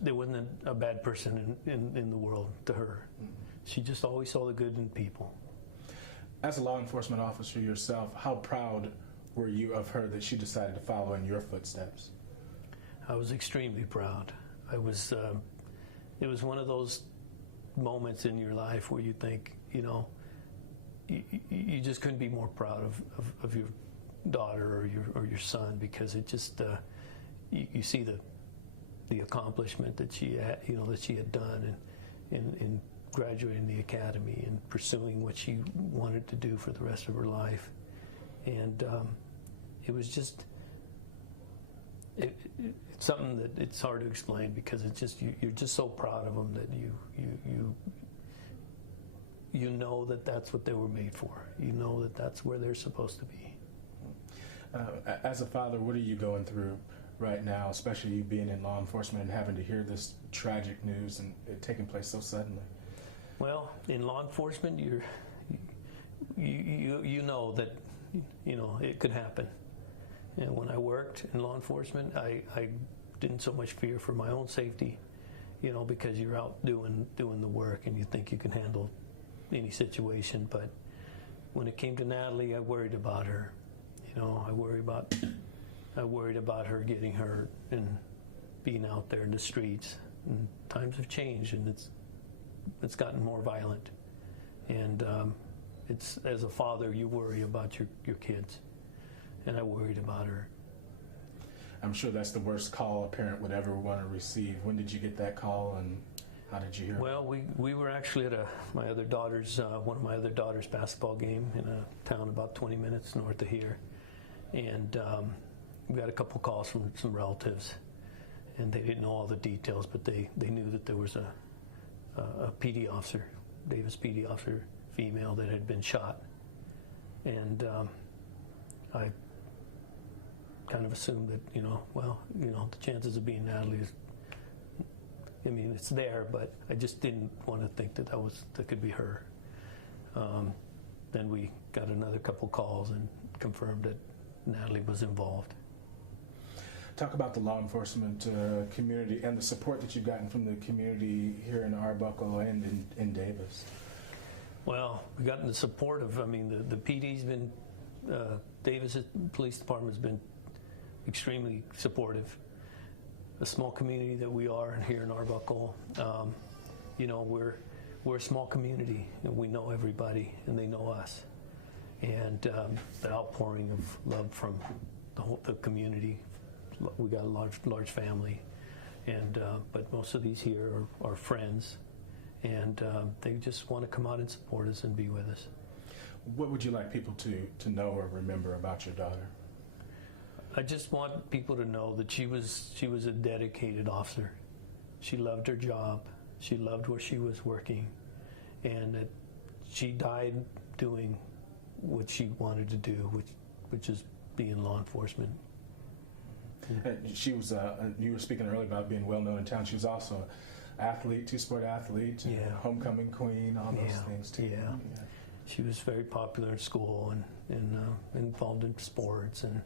there wasn't a bad person in the world to her. She just always saw the good in people. As a law enforcement officer yourself, how proud were you of her that she decided to follow in your footsteps? I was extremely proud. It was one of those moments in your life where you think, you know, you just couldn't be more proud of your daughter or your son, because it just you see the accomplishment that she had, you know, that she had done in graduating the academy and pursuing what she wanted to do for the rest of her life. And it was just it's something that it's hard to explain, because it's just you're just so proud of them that you know that that's what they were made for. You know that that's where they're supposed to be. As a father, what are you going through right now, especially you being in law enforcement and having to hear this tragic news and it taking place so suddenly? Well, in law enforcement, you know that, you know, it could happen. And when I worked in law enforcement, I didn't so much fear for my own safety, you know, because you're out doing the work and you think you can handle any situation. But when it came to Natalie, I worried about her. You know, I worried about her getting hurt and being out there in the streets. And times have changed, and it's gotten more violent. And it's, as a father, you worry about your kids, and I worried about her. I'm sure that's the worst call a parent would ever want to receive. When did you get that call, and how did you hear? Well, we were actually at one of my other daughter's basketball game in a town about 20 minutes north of here, and we got a couple calls from some relatives, and they didn't know all the details, but they knew that there was a PD officer, Davis PD officer, female, that had been shot, and I kind of assumed that, you know, well, you know, the chances of being Natalie is, I mean, it's there, but I just didn't want to think that that could be her. Then we got another couple calls and confirmed that Natalie was involved. Talk about the law enforcement community and the support that you've gotten from the community here in Arbuckle and in Davis. Well, we've gotten the support of, I mean, the PD's been, Davis Police Department has been extremely supportive. A small community that we are here in Arbuckle, you know, we're a small community, and we know everybody, and they know us. And the outpouring of love from the community. We got a large family, and but most of these here are friends, and they just want to come out and support us and be with us. What would you like people to know or remember about your daughter? I just want people to know that she was a dedicated officer. She loved her job. She loved where she was working, and that she died doing what she wanted to do, which is be in law enforcement. She was, you were speaking earlier about being well known in town. She was also an athlete, two-sport athlete, yeah. Homecoming queen, all those things too. Yeah. She was very popular in school and involved in sports, and,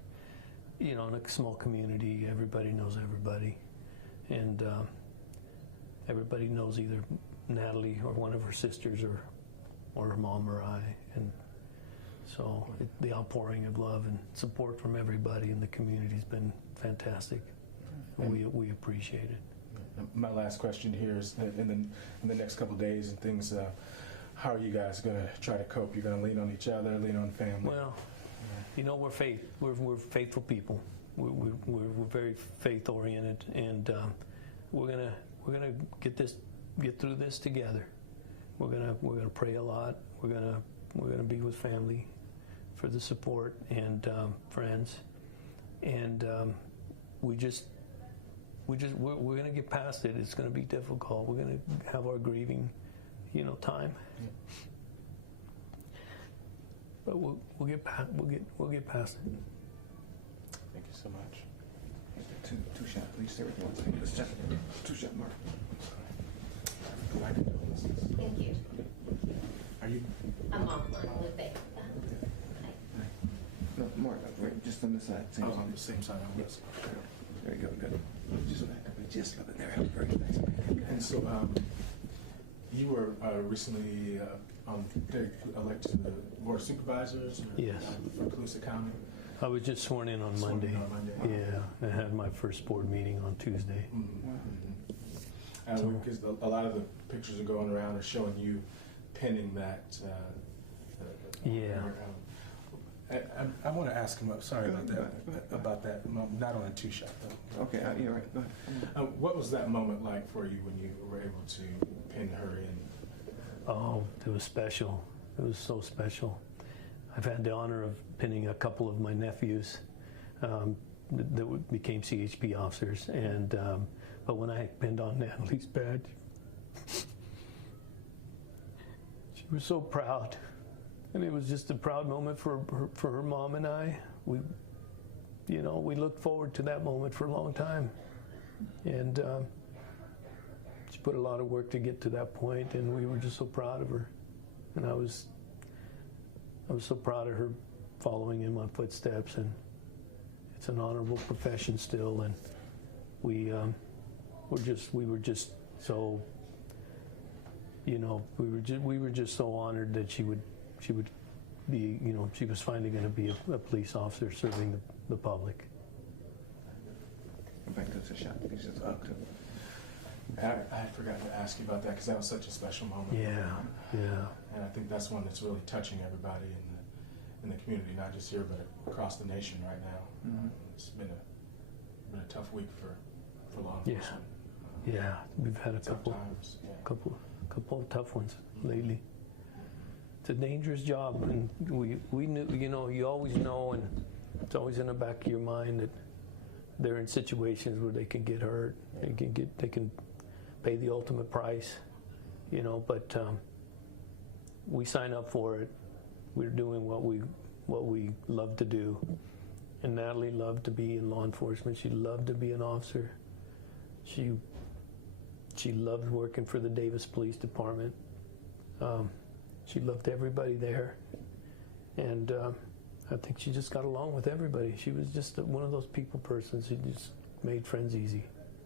you know, in a small community, everybody knows everybody. And everybody knows either Natalie or one of her sisters or her mom or I. And so the outpouring of love and support from everybody in the community has been fantastic. We appreciate it. My last question here is, in the next couple of days and things, how are you guys going to try to cope? You're going to lean on each other, lean on family? Well, you know, we're faithful people. We're very faith oriented, and we're gonna get through this together. We're gonna pray a lot. We're gonna be with family for the support and friends, and we're gonna get past it. It's gonna be difficult. We're gonna have our grieving, you know, time. Yeah. But we'll get past it. Thank you so much. Two shot, please. Stay with 1 second. Let's check. 2 shot, Mark. Thank you. Are you? I'm on Lupe. No, Mark, right, just on the side. On the same side. Yes. There you go. Good. Just back up. Just a little bit there. Very nice. And so, you were recently elected to the Board of Supervisors Yes. For Colusa County. I was just sworn in on Sworn in Monday. on Monday. Yeah, I had my first board meeting on Tuesday. Because a lot of the pictures are going around are showing you pinning that. Yeah. I want to ask him. Sorry about that. About that moment, not on a two-shot though. Okay, you're right. Go ahead. What was that moment like for you when you were able to pin her in? Oh, it was special. It was so special. I've had the honor of pinning a couple of my nephews that became CHP officers, and but when I pinned on Natalie's badge, she was so proud, and it was just a proud moment for her mom and I. We looked forward to that moment for a long time, and she put a lot of work to get to that point, and we were just so proud of her, and I was so proud of her following in my footsteps, and it's an honorable profession still, and we were just so, we were just so honored that she would be, she was finally going to be a police officer serving the public. Come back to the shot. Please just up to. I had forgotten to ask you about that because that was such a special moment. Yeah. And I think that's one that's really touching everybody in the community, not just here but across the nation right now. Mm-hmm. It's been a tough week for law Yeah. enforcement. Yeah, we've had a Tough couple times. Yeah. couple of tough ones lately. It's a dangerous job, and we knew, you always know, and it's always in the back of your mind that they're in situations where they can get hurt, they can pay the ultimate price, but we sign up for it. We're doing what we love to do, and Natalie loved to be in law enforcement. She loved to be an officer. She loved working for the Davis Police Department. She loved everybody there, and I think she just got along with everybody. She was just one of those people persons who just made friends easy.